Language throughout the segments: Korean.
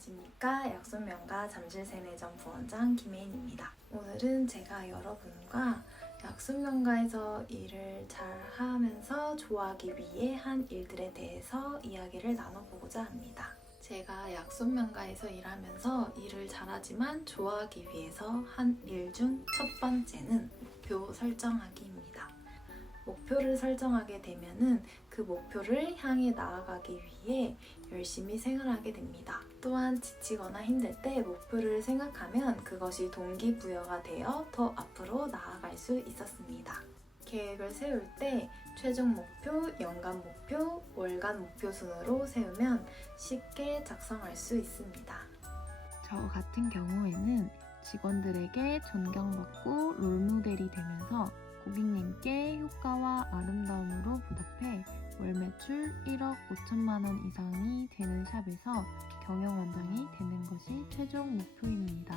안녕하십니까. 약손명가 잠실세내점 부원장 김혜인입니다. 오늘은 제가 여러분과 약손명가에서 일을 잘 하면서 좋아하기 위해 한 일들에 대해서 이야기를 나눠보고자 합니다. 제가 약손명가에서 일하면서 일을 잘하지만 좋아하기 위해서 한 일 중 첫 번째는 목표 설정하기입니다. 목표를 설정하게 되면은 그 목표를 향해 나아가기 위해 열심히 생활하게 됩니다. 또한 지치거나 힘들 때 목표를 생각하면 그것이 동기부여가 되어 더 앞으로 나아갈 수 있었습니다. 계획을 세울 때 최종 목표, 연간 목표, 월간 목표 순으로 세우면 쉽게 작성할 수 있습니다. 저 같은 경우에는 직원들에게 존경받고 롤모델이 되면서 고객님께 효과와 아름다움으로 보답해 월 매출 1억 5천만 원 이상이 되는 샵에서 경영원장이 되는 것이 최종 목표입니다.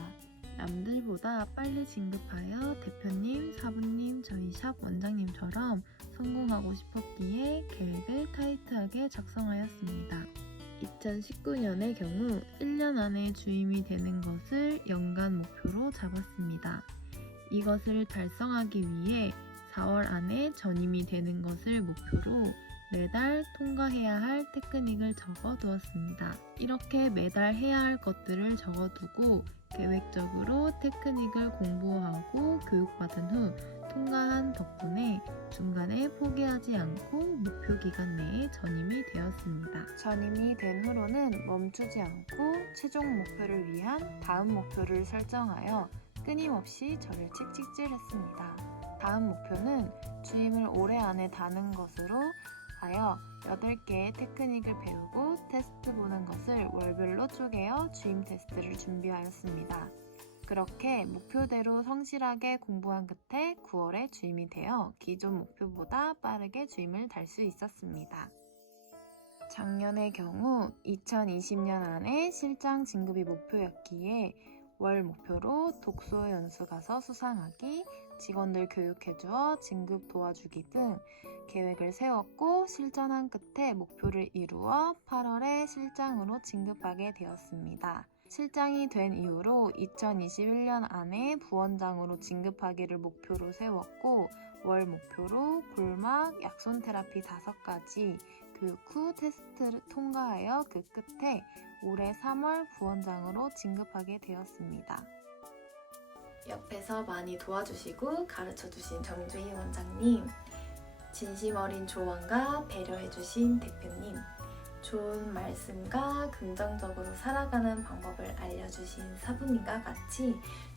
남들보다 빨리 진급하여 대표님, 사부님, 저희 샵 원장님처럼 성공하고 싶었기에 계획을 타이트하게 작성하였습니다. 2019년의 경우 1년 안에 주임이 되는 것을 연간 목표로 잡았습니다. 이것을 달성하기 위해 4월 안에 전임이 되는 것을 목표로 매달 통과해야 할 테크닉을 적어두었습니다. 이렇게 매달 해야 할 것들을 적어두고 계획적으로 테크닉을 공부하고 교육받은 후 통과한 덕분에 중간에 포기하지 않고 목표 기간 내에 전임이 되었습니다. 전임이 된 후로는 멈추지 않고 최종 목표를 위한 다음 목표를 설정하여 끊임없이 저를 칙칙질했습니다. 다음 목표는 주임을 올해 안에 다는 것으로 하여 8개의 테크닉을 배우고 테스트 보는 것을 월별로 쪼개어 주임 테스트를 준비하였습니다. 그렇게 목표대로 성실하게 공부한 끝에 9월에 주임이 되어 기존 목표보다 빠르게 주임을 달 수 있었습니다. 작년의 경우 2020년 안에 실장 진급이 목표였기에 월 목표로 독서 연수 가서 수상하기, 직원들 교육해주어 진급 도와주기 등 계획을 세웠고 실전한 끝에 목표를 이루어 8월에 실장으로 진급하게 되었습니다. 실장이 된 이후로 2021년 안에 부원장으로 진급하기를 목표로 세웠고 월 목표로 골막, 약손 테라피 5가지 교육 후 테스트를 통과하여 그 끝에 올해 3월 부원장으로 진급하게 되었습니다. 옆에서 많이 도와주시고 가르쳐주신 정주희 원장님, 진심 어린 조언과 배려해주신 대표님, 좋은 말씀과 긍정적으로 살아가는 방법을 알려주신 사부님과 같이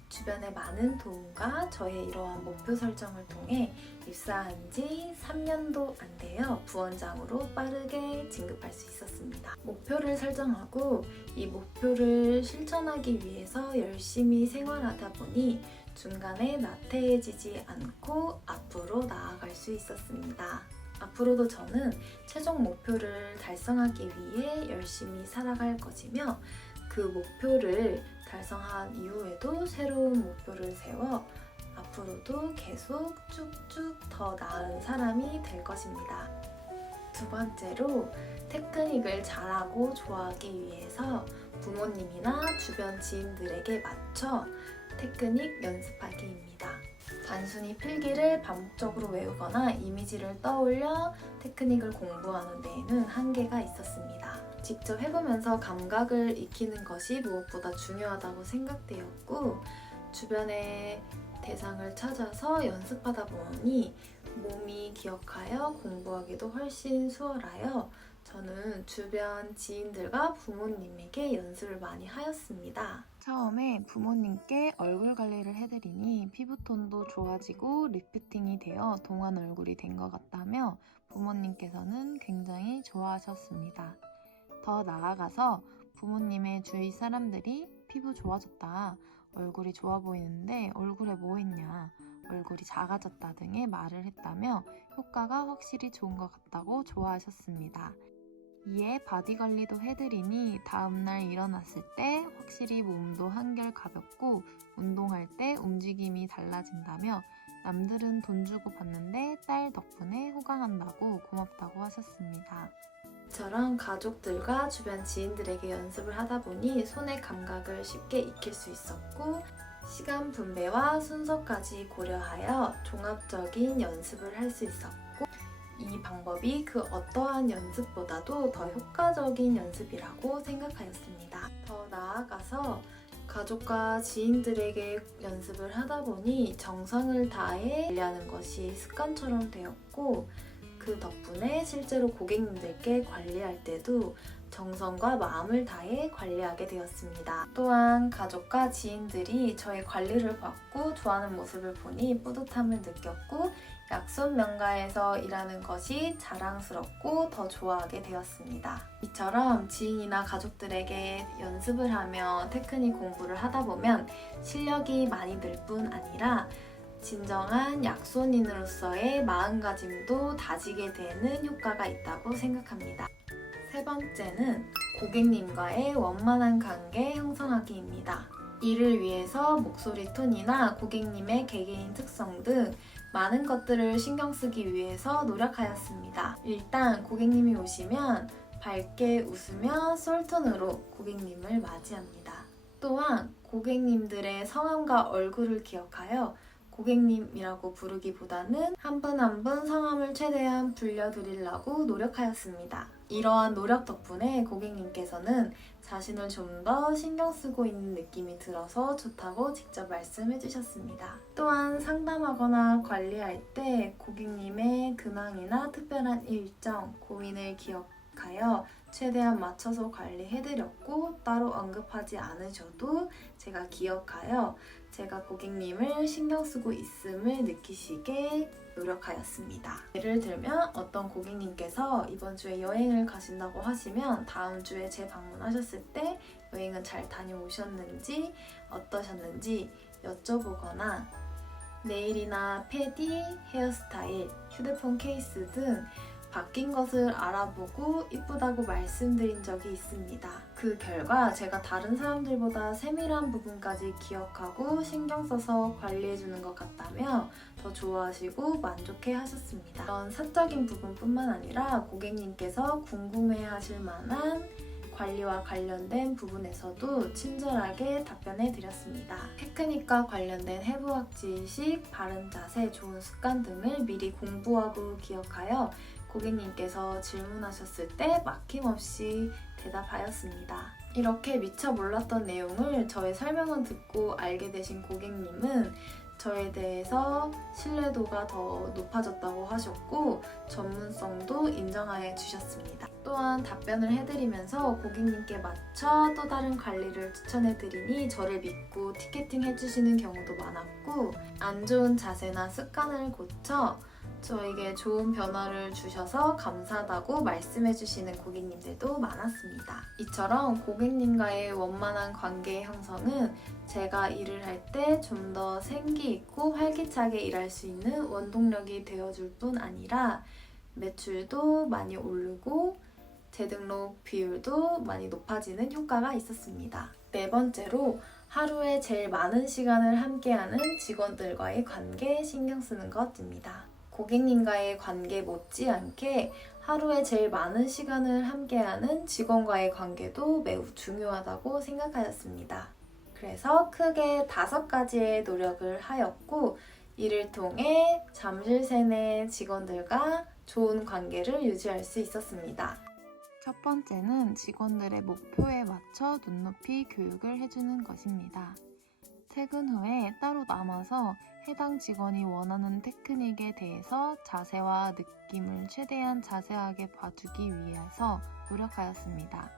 주변의 많은 도움과 저의 이러한 목표 설정을 통해 입사한 지 3년도 안 되어 부원장으로 빠르게 진급할 수 있었습니다. 목표를 설정하고 이 목표를 실천하기 위해서 열심히 생활하다 보니 중간에 나태해지지 않고 앞으로 나아갈 수 있었습니다. 앞으로도 저는 최종 목표를 달성하기 위해 열심히 살아갈 것이며 그 목표를 달성한 이후에도 새로운 목표를 세워 앞으로도 계속 쭉쭉 더 나은 사람이 될 것입니다. 두 번째로 테크닉을 잘하고 좋아하기 위해서 부모님이나 주변 지인들에게 맞춰 테크닉 연습하기입니다. 단순히 필기를 반복적으로 외우거나 이미지를 떠올려 테크닉을 공부하는 데에는 한계가 있었습니다. 직접 해보면서 감각을 익히는 것이 무엇보다 중요하다고 생각되었고 주변의 대상을 찾아서 연습하다 보니 몸이 기억하여 공부하기도 훨씬 수월하여 저는 주변 지인들과 부모님에게 연습을 많이 하였습니다. 처음에 부모님께 얼굴 관리를 해드리니 피부톤도 좋아지고 리프팅이 되어 동안 얼굴이 된 것 같다며 부모님께서는 굉장히 좋아하셨습니다. 더 나아가서 부모님의 주위 사람들이 피부 좋아졌다, 얼굴이 좋아 보이는데 얼굴에 뭐 있냐, 얼굴이 작아졌다 등의 말을 했다며 효과가 확실히 좋은 것 같다고 좋아하셨습니다. 이에 바디 관리도 해드리니 다음날 일어났을 때 확실히 몸도 한결 가볍고 운동할 때 움직임이 달라진다며 남들은 돈 주고 봤는데 딸 덕분에 호강한다고 고맙다고 하셨습니다. 이처럼 가족들과 주변 지인들에게 연습을 하다 보니 손의 감각을 쉽게 익힐 수 있었고 시간 분배와 순서까지 고려하여 종합적인 연습을 할 수 있었고 이 방법이 그 어떠한 연습보다도 더 효과적인 연습이라고 생각하였습니다. 더 나아가서 가족과 지인들에게 연습을 하다 보니 정성을 다해 관리하는 것이 습관처럼 되었고 그 덕분에 실제로 고객님들께 관리할 때도 정성과 마음을 다해 관리하게 되었습니다. 또한 가족과 지인들이 저의 관리를 받고 좋아하는 모습을 보니 뿌듯함을 느꼈고 약손 명가에서 일하는 것이 자랑스럽고 더 좋아하게 되었습니다. 이처럼 지인이나 가족들에게 연습을 하며 테크닉 공부를 하다 보면 실력이 많이 늘 뿐 아니라 진정한 약손인으로서의 마음가짐도 다지게 되는 효과가 있다고 생각합니다. 세 번째는 고객님과의 원만한 관계 형성하기입니다. 이를 위해서 목소리 톤이나 고객님의 개개인 특성 등 많은 것들을 신경 쓰기 위해서 노력하였습니다. 일단 고객님이 오시면 밝게 웃으며 솔톤으로 고객님을 맞이합니다. 또한 고객님들의 성함과 얼굴을 기억하여 고객님이라고 부르기보다는 한 분 한 분 성함을 최대한 불려드리려고 노력하였습니다. 이러한 노력 덕분에 고객님께서는 자신을 좀 더 신경 쓰고 있는 느낌이 들어서 좋다고 직접 말씀해 주셨습니다. 또한 상담하거나 관리할 때 고객님의 근황이나 특별한 일정, 고민을 기억하여 최대한 맞춰서 관리해드렸고 따로 언급하지 않으셔도 제가 기억하여 제가 고객님을 신경 쓰고 있음을 느끼시게 노력하였습니다. 예를 들면 어떤 고객님께서 이번 주에 여행을 가신다고 하시면 다음 주에 재방문하셨을 때 여행은 잘 다녀오셨는지 어떠셨는지 여쭤보거나 네일이나 패디, 헤어스타일, 휴대폰 케이스 등 바뀐 것을 알아보고 이쁘다고 말씀드린 적이 있습니다. 그 결과 제가 다른 사람들보다 세밀한 부분까지 기억하고 신경 써서 관리해주는 것 같다며 더 좋아하시고 만족해 하셨습니다. 이런 사적인 부분뿐만 아니라 고객님께서 궁금해하실 만한 관리와 관련된 부분에서도 친절하게 답변해 드렸습니다. 테크닉과 관련된 해부학 지식, 바른 자세, 좋은 습관 등을 미리 공부하고 기억하여 고객님께서 질문하셨을 때 막힘없이 대답하였습니다. 이렇게 미처 몰랐던 내용을 저의 설명을 듣고 알게 되신 고객님은 저에 대해서 신뢰도가 더 높아졌다고 하셨고 전문성도 인정해 주셨습니다. 또한 답변을 해드리면서 고객님께 맞춰 또 다른 관리를 추천해드리니 저를 믿고 티켓팅 해주시는 경우도 많았고 안 좋은 자세나 습관을 고쳐 저에게 좋은 변화를 주셔서 감사하다고 말씀해주시는 고객님들도 많았습니다. 이처럼 고객님과의 원만한 관계 형성은 제가 일을 할 때 좀 더 생기 있고 활기차게 일할 수 있는 원동력이 되어줄 뿐 아니라 매출도 많이 오르고 재등록 비율도 많이 높아지는 효과가 있었습니다. 네 번째로 하루에 제일 많은 시간을 함께하는 직원들과의 관계에 신경 쓰는 것입니다. 고객님과의 관계 못지않게 하루에 제일 많은 시간을 함께하는 직원과의 관계도 매우 중요하다고 생각하였습니다. 그래서 크게 5가지의 노력을 하였고 이를 통해 잠실세 내 직원들과 좋은 관계를 유지할 수 있었습니다. 첫 번째는 직원들의 목표에 맞춰 눈높이 교육을 해주는 것입니다. 퇴근 후에 따로 남아서 해당 직원이 원하는 테크닉에 대해서 자세와 느낌을 최대한 자세하게 봐주기 위해서 노력하였습니다.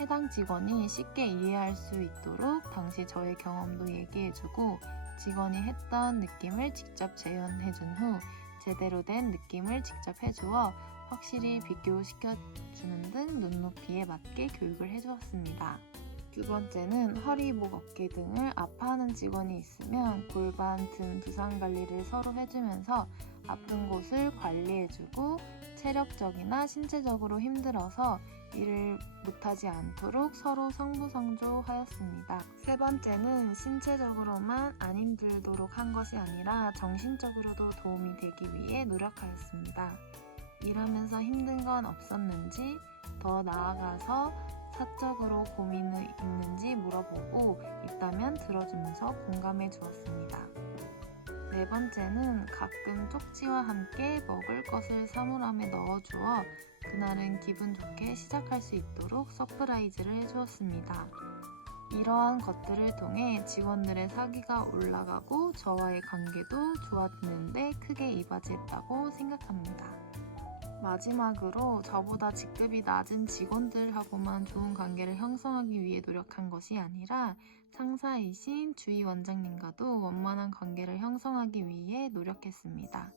해당 직원이 쉽게 이해할 수 있도록 당시 저의 경험도 얘기해주고 직원이 했던 느낌을 직접 재현해준 후 제대로 된 느낌을 직접 해주어 확실히 비교시켜주는 등 눈높이에 맞게 교육을 해주었습니다. 두 번째는 허리, 목, 어깨 등을 아파하는 직원이 있으면 골반, 등, 부상 관리를 서로 해주면서 아픈 곳을 관리해주고 체력적이나 신체적으로 힘들어서 일을 못하지 않도록 서로 상부상조하였습니다. 세 번째는 신체적으로만 안 힘들도록 한 것이 아니라 정신적으로도 도움이 되기 위해 노력하였습니다. 일하면서 힘든 건 없었는지 더 나아가서 사적으로 고민이 있는지 물어보고 있다면 들어주면서 공감해 주었습니다. 네 번째는 가끔 쪽지와 함께 먹을 것을 사물함에 넣어주어 그날은 기분 좋게 시작할 수 있도록 서프라이즈를 해주었습니다. 이러한 것들을 통해 직원들의 사기가 올라가고 저와의 관계도 좋아지는데 크게 이바지했다고 생각합니다. 마지막으로 저보다 직급이 낮은 직원들하고만 좋은 관계를 형성하기 위해 노력한 것이 아니라 상사이신 주희 원장님과도 원만한 관계를 형성하기 위해 노력했습니다.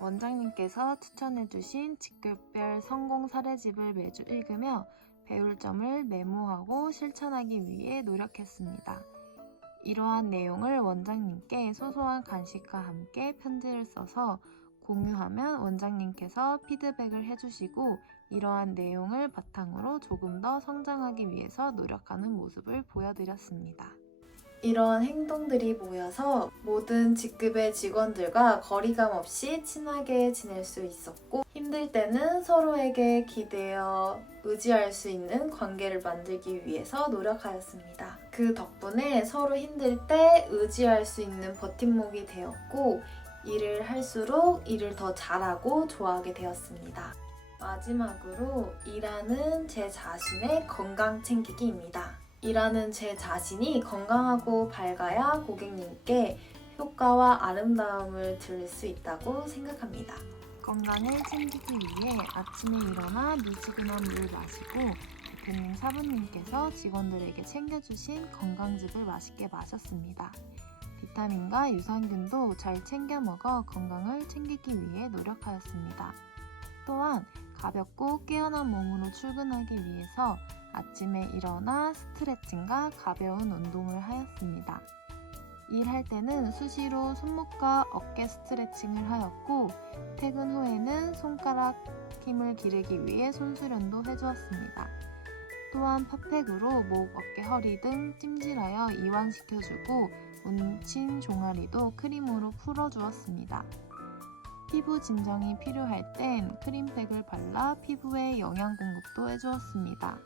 원장님께서 추천해주신 직급별 성공 사례집을 매주 읽으며 배울 점을 메모하고 실천하기 위해 노력했습니다. 이러한 내용을 원장님께 소소한 간식과 함께 편지를 써서 공유하면 원장님께서 피드백을 해주시고 이러한 내용을 바탕으로 조금 더 성장하기 위해서 노력하는 모습을 보여드렸습니다. 이러한 행동들이 모여서 모든 직급의 직원들과 거리감 없이 친하게 지낼 수 있었고 힘들 때는 서로에게 기대어 의지할 수 있는 관계를 만들기 위해서 노력하였습니다. 그 덕분에 서로 힘들 때 의지할 수 있는 버팀목이 되었고 일을 할수록 일을 더 잘하고 좋아하게 되었습니다. 마지막으로 일하는 제 자신의 건강 챙기기입니다. 일하는 제 자신이 건강하고 밝아야 고객님께 효과와 아름다움을 드릴 수 있다고 생각합니다. 건강을 챙기기 위해 아침에 일어나 미지근한 물을 마시고 대표님 사부님께서 직원들에게 챙겨주신 건강즙을 맛있게 마셨습니다. 비타민과 유산균도 잘 챙겨 먹어 건강을 챙기기 위해 노력하였습니다. 또한 가볍고 깨어난 몸으로 출근하기 위해서 아침에 일어나 스트레칭과 가벼운 운동을 하였습니다. 일할 때는 수시로 손목과 어깨 스트레칭을 하였고 퇴근 후에는 손가락 힘을 기르기 위해 손수련도 해주었습니다. 또한 팥팩으로 목, 어깨, 허리 등 찜질하여 이완시켜주고 뭉친 종아리도 크림으로 풀어주었습니다. 피부 진정이 필요할 땐 크림팩을 발라 피부에 영양 공급도 해주었습니다.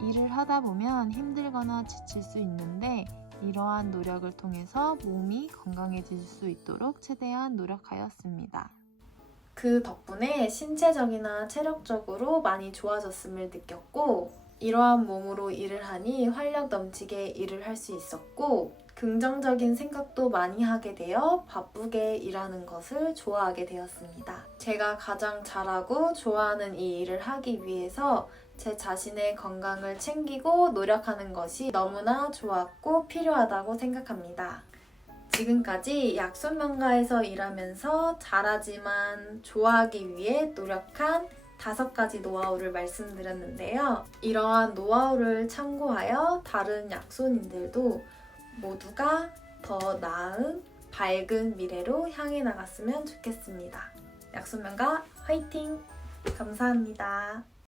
일을 하다 보면 힘들거나 지칠 수 있는데 이러한 노력을 통해서 몸이 건강해질 수 있도록 최대한 노력하였습니다. 그 덕분에 신체적이나 체력적으로 많이 좋아졌음을 느꼈고 이러한 몸으로 일을 하니 활력 넘치게 일을 할 수 있었고 긍정적인 생각도 많이 하게 되어 바쁘게 일하는 것을 좋아하게 되었습니다. 제가 가장 잘하고 좋아하는 이 일을 하기 위해서 제 자신의 건강을 챙기고 노력하는 것이 너무나 좋았고 필요하다고 생각합니다. 지금까지 약손명가에서 일하면서 잘하지만 좋아하기 위해 노력한 5가지 노하우를 말씀드렸는데요. 이러한 노하우를 참고하여 다른 약손인들도 모두가 더 나은 밝은 미래로 향해 나갔으면 좋겠습니다. 약손명가 화이팅! 감사합니다.